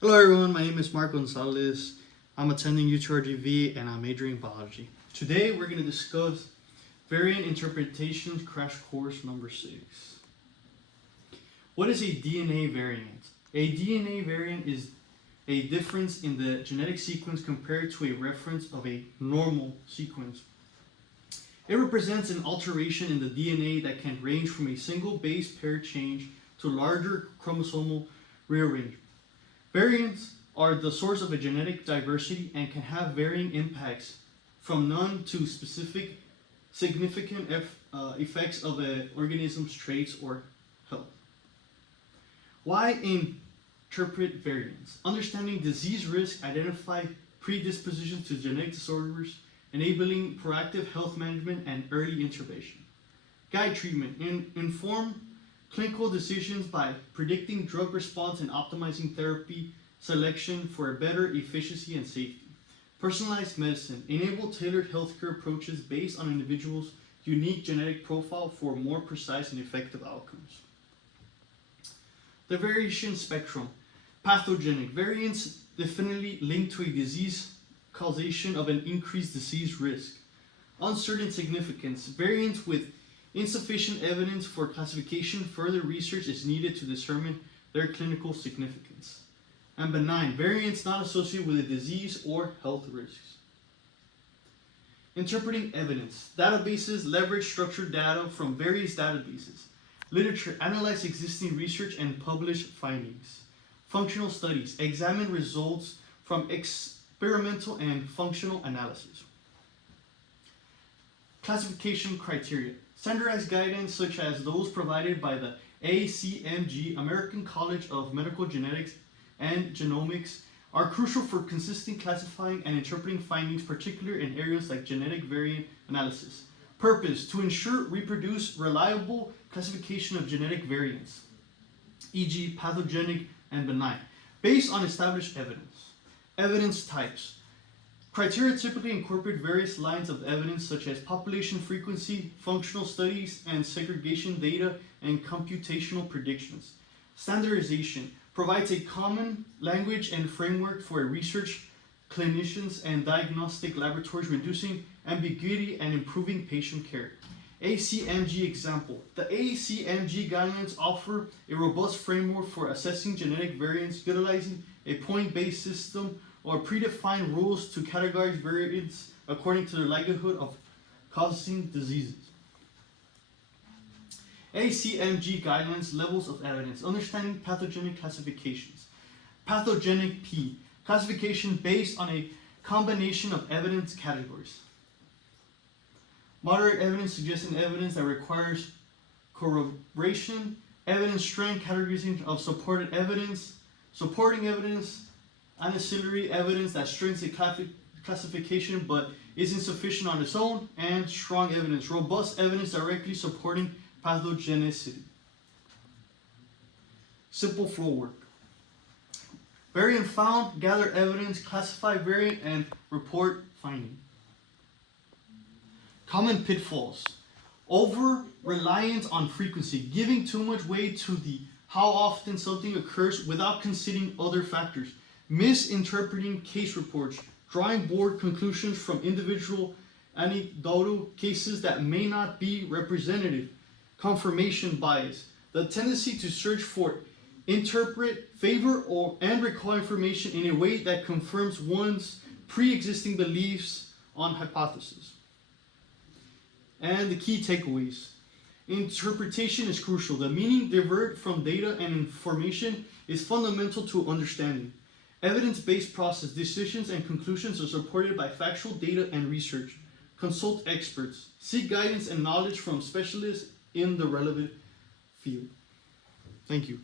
Hello everyone, my name is Mark Gonzalez. I'm attending UTRGV and I'm majoring in biology. Today we're going to discuss variant interpretations crash course number 6. What is a DNA variant? A DNA variant is a difference in the genetic sequence compared to a reference of a normal sequence. It represents an alteration in the DNA that can range from a single base pair change to larger chromosomal rearrangement. Variants are the source of a genetic diversity and can have varying impacts from none to specific significant effects of an organism's traits or health. Why interpret variants? Understanding disease risk, identify predispositions to genetic disorders, enabling proactive health management and early intervention. Guide treatment, inform clinical decisions by predicting drug response and optimizing therapy selection for better efficiency and safety. Personalized medicine, enable tailored healthcare approaches based on an individual's unique genetic profile for more precise and effective outcomes. The variation spectrum, pathogenic variants definitely linked to a disease causation of an increased disease risk. Uncertain significance, variants with insufficient evidence for classification, further research is needed to determine their clinical significance. And benign, variants not associated with a disease or health risks. Interpreting evidence, databases leverage structured data from various databases. Literature, analyze existing research and publish findings. Functional studies, examine results from experimental and functional analysis. Classification criteria, standardized guidance such as those provided by the ACMG, American College of Medical Genetics and Genomics, are crucial for consistent classifying and interpreting findings, particularly in areas like genetic variant analysis. Purpose, to ensure reproduce reliable classification of genetic variants, e.g. pathogenic and benign, based on established evidence. Evidence types. Criteria typically incorporate various lines of evidence such as population frequency, functional studies, and segregation data and computational predictions. Standardization provides a common language and framework for research, clinicians, and diagnostic laboratories, reducing ambiguity and improving patient care. ACMG example. The ACMG guidelines offer a robust framework for assessing genetic variants, utilizing a point-based system or predefined rules to categorize variants according to their likelihood of causing diseases. ACMG guidelines, levels of evidence, understanding pathogenic classifications. Pathogenic P, classification based on a combination of evidence categories. Moderate evidence, suggesting evidence that requires corroboration. Evidence strength, categorization of supported evidence, supporting evidence, ancillary evidence that strengthens a classification but is insufficient on its own, and strong evidence, robust evidence directly supporting pathogenicity. Simple flow work. Variant found, gather evidence, classify variant, and report finding. Common pitfalls. Over reliance on frequency, giving too much weight to the how often something occurs without considering other factors. Misinterpreting case reports, drawing broad conclusions from individual anecdotal cases that may not be representative. Confirmation bias, the tendency to search for, interpret, favor, and recall information in a way that confirms one's pre-existing beliefs on hypotheses. And the key takeaways. Interpretation is crucial. The meaning derived from data and information is fundamental to understanding. Evidence-based process, decisions and conclusions are supported by factual data and research. Consult experts. Seek guidance and knowledge from specialists in the relevant field. Thank you.